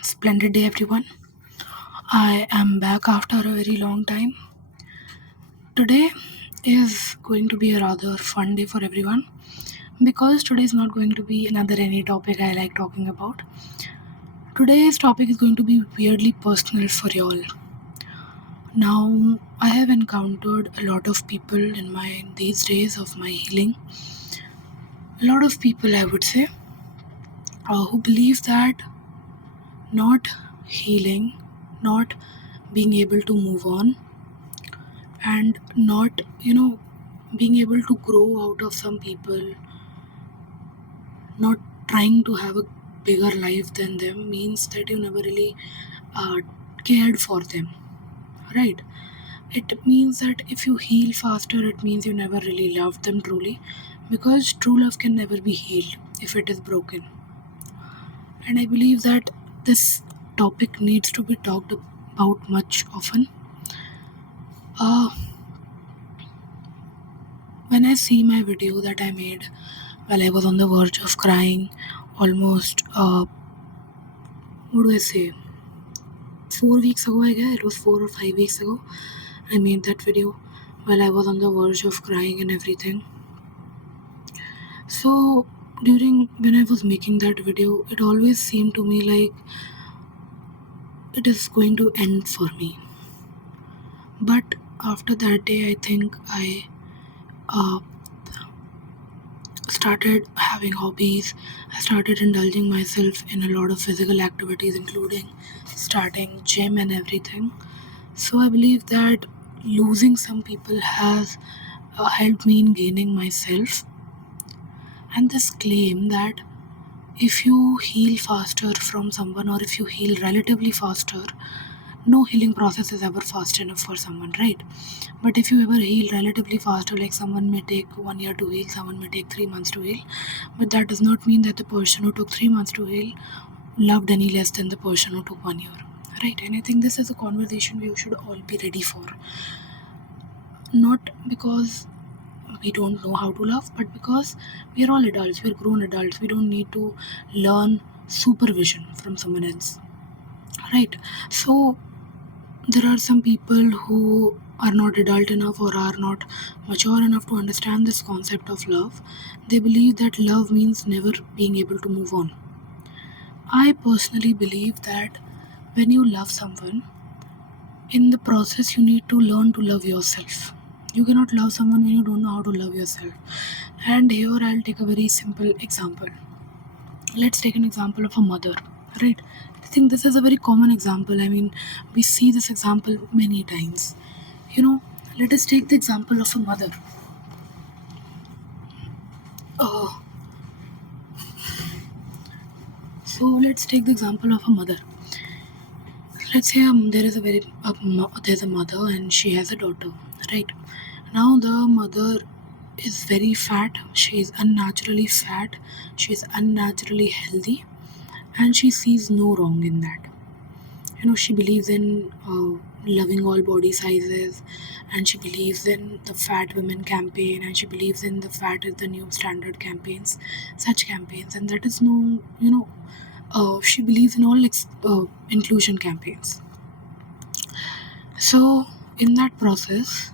Splendid day, everyone. I am back after a very long time. Today is going to be a rather fun day for everyone because today is not going to be another any topic I like talking about. Today's topic is going to be weirdly personal for y'all. Now, I have encountered a lot of people in my these days of my healing. A lot of people, I would say, who believe that not healing, not being able to move on, and not being able to grow out of some people, not trying to have a bigger life than them means that you never really uh, cared for them, right? It means that if you heal faster, it means you never really loved them truly, because true love can never be healed if it is broken. And I believe that this topic needs to be talked about much often. uh, when I see my video that I made while I was on the verge of crying, almost, what do I say, 4 weeks ago, I guess it was 4 or 5 weeks ago, I made that video while I was on the verge of crying and everything. So, during when I was making that video, it always seemed to me like it is going to end for me. But after that day, I think I uh, started having hobbies. I started indulging myself in a lot of physical activities, including starting gym and everything. So I believe that losing some people has helped me in gaining myself. And this claim that if you heal faster from someone, or if you heal relatively faster, no healing process is ever fast enough for someone, right? But if you ever heal relatively faster, like someone may take 1 year to heal, someone may take 3 months to heal, but that does not mean that the person who took 3 months to heal loved any less than the person who took 1 year, right? And I think this is a conversation we should all be ready for. Not because we don't know how to love, but because we are all adults, we are grown adults, we don't need to learn supervision from someone else, right? So there are some people who are not adult enough or are not mature enough to understand this concept of love. They believe that love means never being able to move on. I personally believe that when you love someone, in the process you need to learn to love yourself. You cannot love someone when you don't know how to love yourself. And here I'll take a very simple example. Let's take an example of a mother, right? I think this is a very common example. I mean, we see this example many times. You know, let us take the example of a mother. Uh, so let's take the example of a mother. Let's say there's a mother and she has a daughter, right? Now the mother is very fat. She is unnaturally fat. She is unnaturally healthy, and she sees no wrong in that. She believes in loving all body sizes, and she believes in the fat women campaign, and she believes in the fat is the new standard campaigns, such campaigns, and that is no, she believes in all inclusion campaigns. So in that process,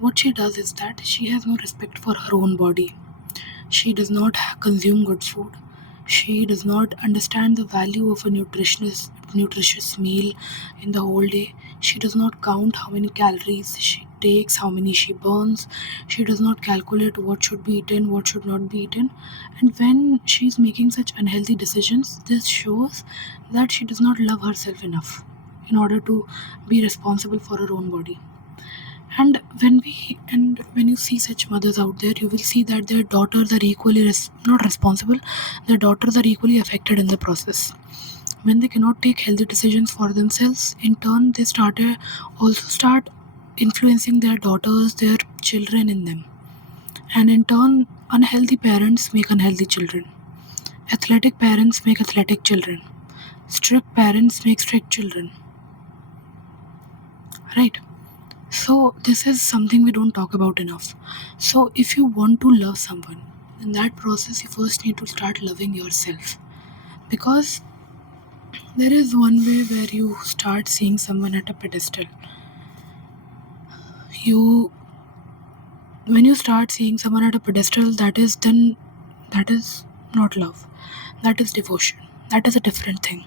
what she does is that she has no respect for her own body. She does not consume good food. She does not understand the value of a nutritious meal in the whole day. She does not count how many calories she takes, how many she burns. She does not calculate what should be eaten, what should not be eaten. And when she's making such unhealthy decisions, this shows that she does not love herself enough in order to be responsible for her own body. And when you see such mothers out there, you will see that their daughters are equally not responsible. Their daughters are equally affected in the process. When they cannot take healthy decisions for themselves, in turn they start influencing their daughters, their children in them. And in turn, unhealthy parents make unhealthy children. Athletic parents make athletic children. Strict parents make strict children. Right? So, this is something we don't talk about enough. So, if you want to love someone, in that process, you first need to start loving yourself. Because there is one way where you start seeing someone at a pedestal. You When you start seeing someone at a pedestal, that is not love. That is devotion. That is a different thing.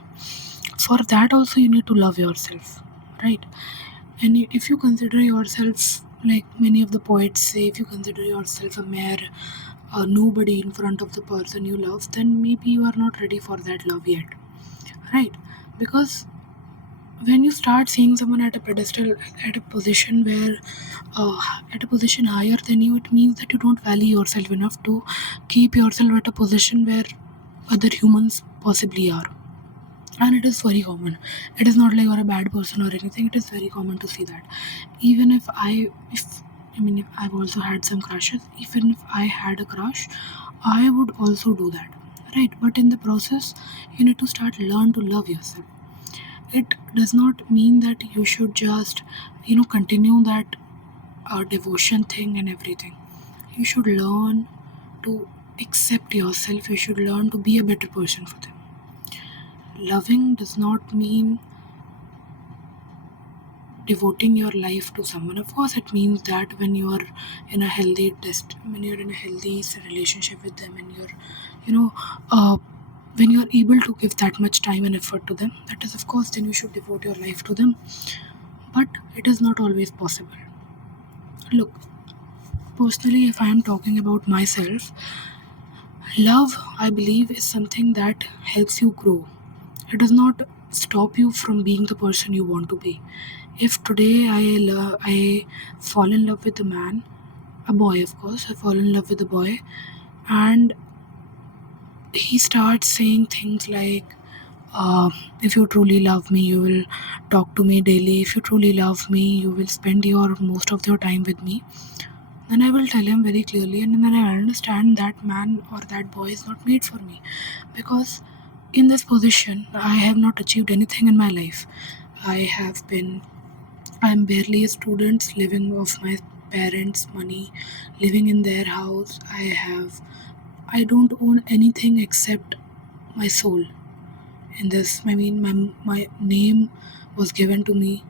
For that also you need to love yourself, right? And if you consider yourself, like many of the poets say, if you consider yourself a mere nobody in front of the person you love, then maybe you are not ready for that love yet, right? Because when you start seeing someone at a pedestal, at a position where at a position higher than you, it means that you don't value yourself enough to keep yourself at a position where other humans possibly are. And it is very common. It is not like you're a bad person or anything. It is very common to see that. Even if if I've also had some crushes, even if I had a crush, I would also do that, right? But in the process, you need to start learn to love yourself. It does not mean that you should just continue that devotion thing and everything. You should learn to accept yourself. You should learn to be a better person for them. Loving does not mean devoting your life to someone. Of course, it means that when you are in a when you're in a healthy relationship with them, and you know, uh, when you're able to give that much time and effort to them, that is, of course, then you should devote your life to them. But it is not always possible. Look, personally, if I am talking about myself, love, I believe, is something that helps you grow. It does not stop you from being the person you want to be. If today I fall in love with a man, a boy, of course, I fall in love with a boy, and he starts saying things like, uh, if you truly love me, you will talk to me daily. If you truly love me, you will spend your most of your time with me. Then I will tell him very clearly, and then I understand that man or that boy is not made for me. Because in this position, I have not achieved anything in my life. I have been, I'm barely a student living off my parents' money, living in their house. I don't own anything except my soul. In this, my name was given to me.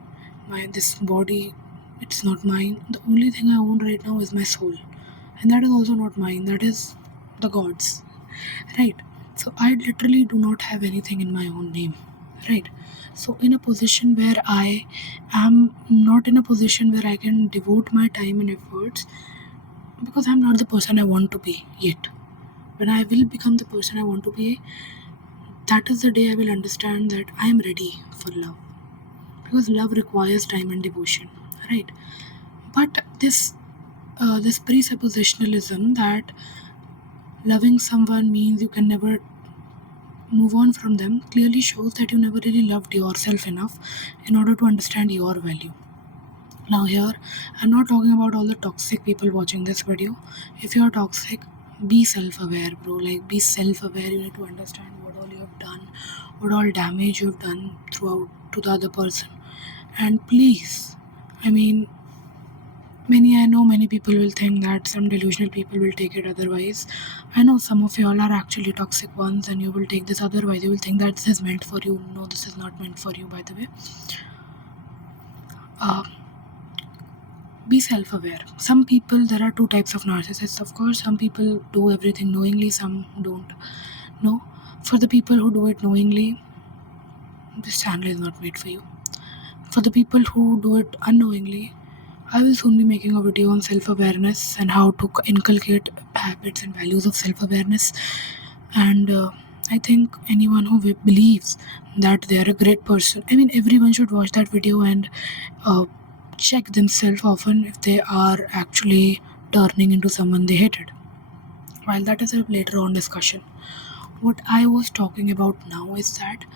This body, it's not mine. The only thing I own right now is my soul, and that is also not mine. That is the God's, right? So I literally do not have anything in my own name, right? So in a position where I am not in a position where I can devote my time and efforts, because I'm not the person I want to be yet. When I will become the person I want to be, that is the day I will understand that I am ready for love, because love requires time and devotion, right? But this presuppositionalism that loving someone means you can never move on from them clearly shows that you never really loved yourself enough in order to understand your value. Now, here, I'm not talking about all the toxic people watching this video. If you're toxic, be self aware, bro. Like, be self aware. You need to understand what all you have done, what all damage you have done throughout to the other person. And please, I mean, I know many people will think that some delusional people will take it otherwise. I know some of y'all are actually toxic ones and you will take this otherwise. You will think that this is meant for you. No, this is not meant for you, by the way. Uh, be self aware. Some people, there are two types of narcissists, of course. Some people do everything knowingly, some don't. No, for the people who do it knowingly, this channel is not made for you. For the people who do it unknowingly, I will soon be making a video on self awareness and how to inculcate habits and values of self awareness. And I think anyone who believes that they are a great person, I mean, everyone should watch that video and uh, check themselves often if they are actually turning into someone they hated. While that is a later on discussion, what I was talking about now is that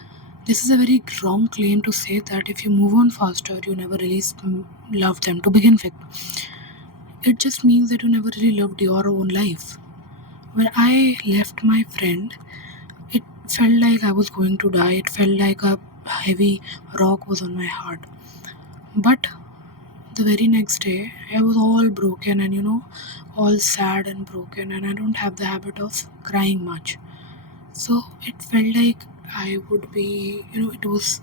this is a very wrong claim to say that if you move on faster, you never really love them to begin with. It just means that you never really loved your own life. When I left my friend, it felt like I was going to die. It felt like a heavy rock was on my heart. But the very next day, I was all broken and all sad and broken, and I don't have the habit of crying much. So it felt like I would be, it was,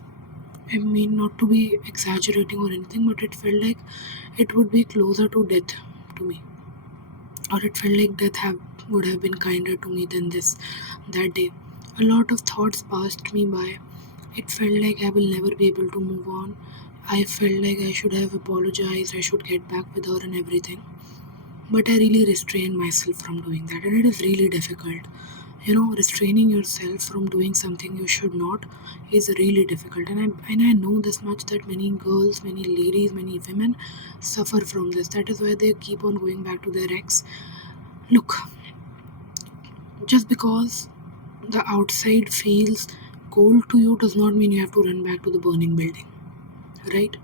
I mean, not to be exaggerating or anything, but it felt like it would be closer to death to me, or it felt like would have been kinder to me than this that day. A lot of thoughts passed me by. It felt like I will never be able to move on. I felt like I should have apologized, I should get back with her and everything. But I really restrained myself from doing that, and it is really difficult. Restraining yourself from doing something you should not is really difficult. And I know this much, that many girls, many ladies, many women suffer from this. That is why they keep on going back to their ex. Look, just because the outside feels cold to you does not mean you have to run back to the burning building, right?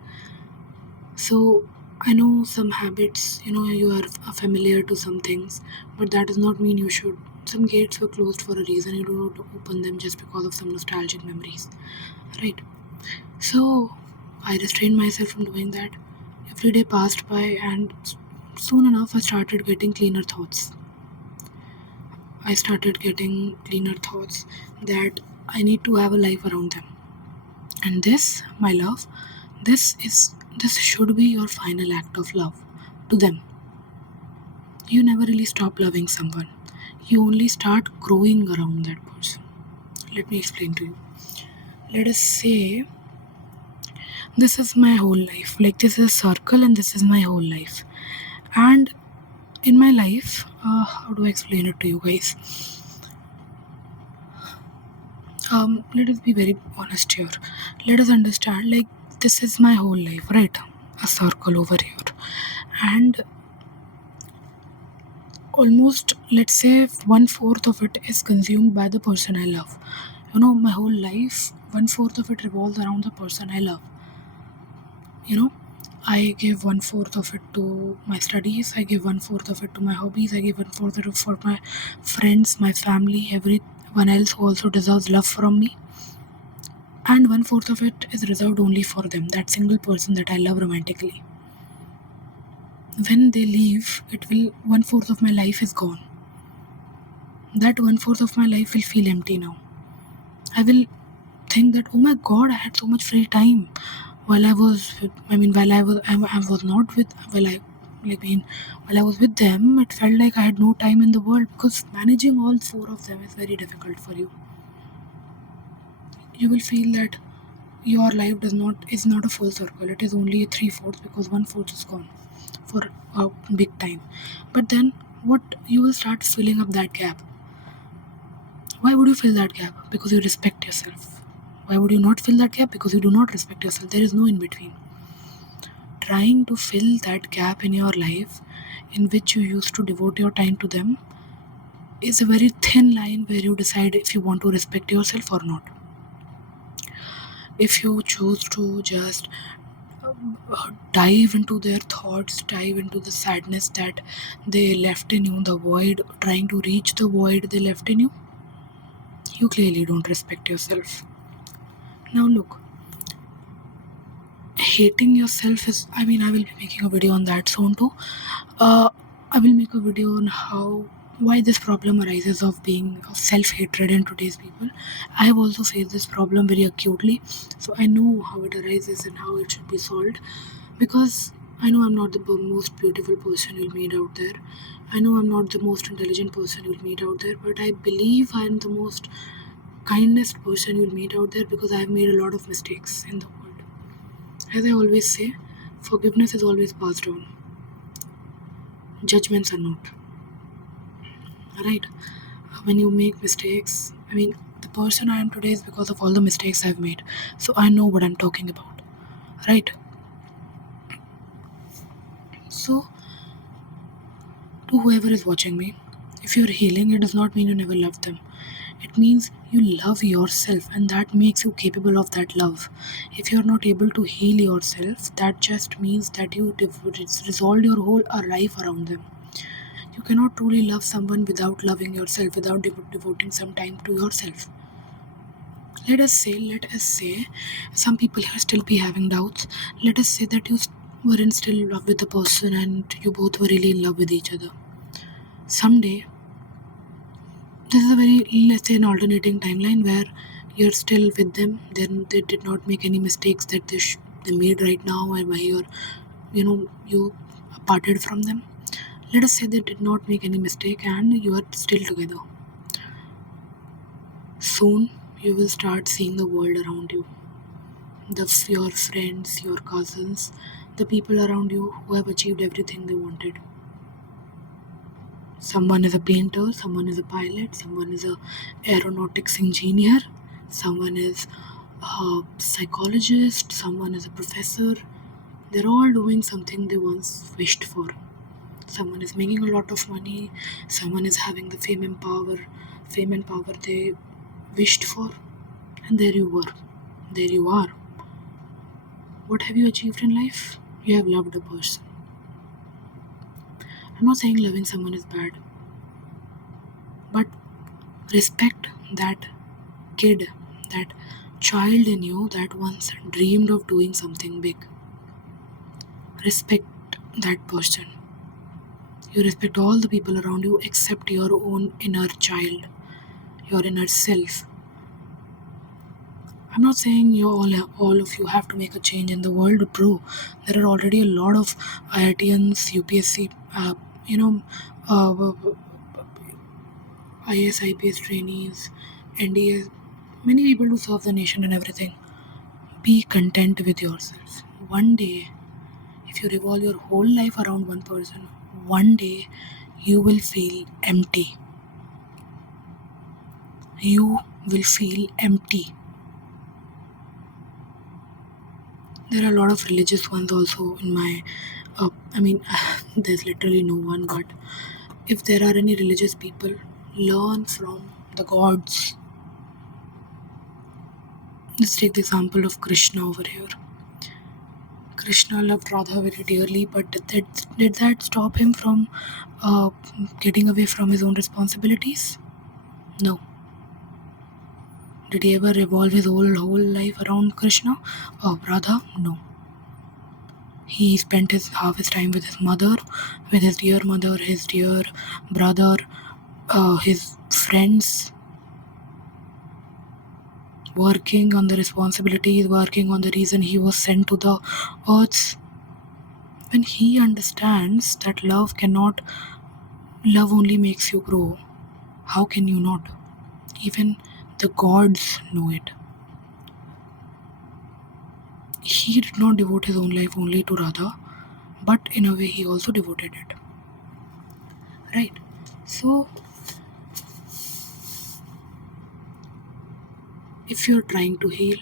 So I know some habits, you are familiar to some things, but that does not mean you should. Some gates were closed for a reason. You don't want to open them just because of some nostalgic memories, right? So I restrained myself from doing that. Every day passed by, and soon enough, I started getting cleaner thoughts. I started getting cleaner thoughts that I need to have a life around them. And this, my love, this should be your final act of love to them. You never really stop loving someone. You only start growing around that person. Let me explain to you. Let us say this is my whole life. Like, this is a circle and this is my whole life. And in my life, how do I explain it to you guys? Let us be very honest here. Let us understand, like, this is my whole life, right? A circle over here. And almost, let's say, 1/4 of it is consumed by the person I love. My whole life, 1/4 of it revolves around the person I love. you know I give 1/4 of it to my studies, I give 1/4 of it to my hobbies, I give 1/4 of it for my friends, my family, everyone else who also deserves love from me. And 1/4 of it is reserved only for them, that single person that I love romantically. When they leave, it will 1/4 of my life is gone. That 1/4 of my life will feel empty now. I will think that, oh my god, I had so much free time while I was with, I was not with, while I was with them. It felt like I had no time in the world, because managing all four of them is very difficult for you. You will feel that your life is not a full circle. It is only a 3/4, because 1/4 is gone for a big time. But then what, you will start filling up that gap. Why would you fill that gap? Because you respect yourself. Why would you not fill that gap? Because you do not respect yourself. There is no in between. Trying to fill that gap in your life in which you used to devote your time to them is a very thin line where you decide if you want to respect yourself or not. If you choose to just dive into their thoughts, dive into the sadness that they left in you, the void, trying to reach the void they left in you, you clearly don't respect yourself. Now, look, hating yourself is, I mean, I will be making a video on that soon too. I will make a video on why this problem arises of being of self-hatred in today's people. I have also faced this problem very acutely, so I know how it arises and how it should be solved. Because I know I'm not the most beautiful person you'll meet out there. I know I'm not the most intelligent person you'll meet out there, but I believe I'm the most kindest person you'll meet out there, because I've made a lot of mistakes in the world. As I always say, forgiveness is always passed on. Judgments are not. Right? When you make mistakes, I mean, the person I am today is because of all the mistakes I've made. So I know what I'm talking about. Right? So, to whoever is watching me, if you're healing, it does not mean you never loved them. It means you love yourself, and that makes you capable of that love. If you're not able to heal yourself, that just means that you resolved your whole life around them. You cannot truly love someone without loving yourself, without devoting some time to yourself. Let us say, some people here still be having doubts. Let us say that you weren't still in love with the person and you both were really in love with each other. Someday, This is a very, let's say, an alternating timeline where you're still with them. Then they did not make any mistakes that they made right now, and why you parted from them. Let us say they did not make any mistake and you are still together. Soon you will start seeing the world around you. Your friends, your cousins, the people around you who have achieved everything they wanted. Someone is a painter, someone is a pilot, someone is a aeronautics engineer, someone is a psychologist, someone is a professor. They're all doing something they once wished for. Someone is making a lot of money, someone is having the fame and power they wished for, and there you were. There you are. What have you achieved in life? You have loved a person. I'm not saying loving someone is bad, but respect that kid, that child in you that once dreamed of doing something big. Respect that person. You respect all the people around you except your own inner child, your inner self. I'm not saying all of you have to make a change in the world, bro. There are already a lot of IITians, UPSC, you know, uh, IS, IPS trainees, NDS, many people to serve the nation and everything. Be content with yourself. One day, if you revolve your whole life around one person, one day you will feel empty. You will feel empty. There are a lot of religious ones also in my. I mean, there's literally no one, but if there are any religious people, learn from the gods. Let's take the example of Krishna over here. Krishna loved Radha very dearly, but did that stop him from uh, getting away from his own responsibilities? No. Did he ever revolve his whole life around Krishna or Radha? No. He spent half his time with his mother, with his dear mother, his dear brother, his friends, working on the responsibilities, working on the reason he was sent to the earth. When he understands that love only makes you grow, how can you not? Even the gods know it. He did not devote his own life only to Radha, but in a way he also devoted it. Right? So, if you're trying to heal,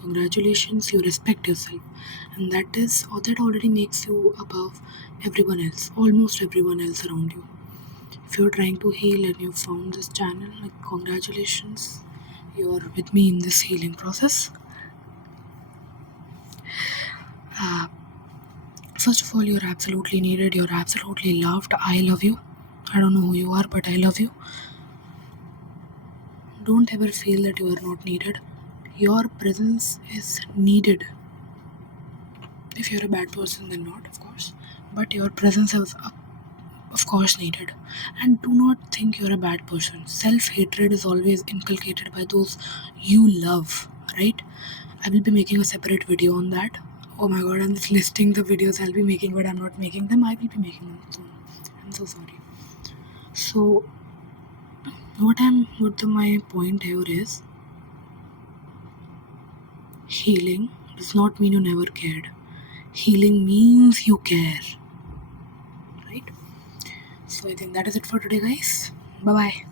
congratulations, you respect yourself. And that already makes you above everyone else, almost everyone else around you. If you're trying to heal and you found this channel, like, congratulations, you're with me in this healing process. First of all, you're absolutely needed, you're absolutely loved. I love you. I don't know who you are, but I love you. Don't ever feel that you are not needed. Your presence is needed. If you're a bad person, then not, of course. But your presence is, of course, needed. And do not think you're a bad person. Self-hatred is always inculcated by those you love, right? I will be making a separate video on that. Oh my god, I'm just listing the videos I'll be making, but I'm not making them. I will be making them soon. I'm so sorry. So, my point here is, healing does not mean you never cared. Healing means you care. Right? So I think that is it for today, guys. Bye bye.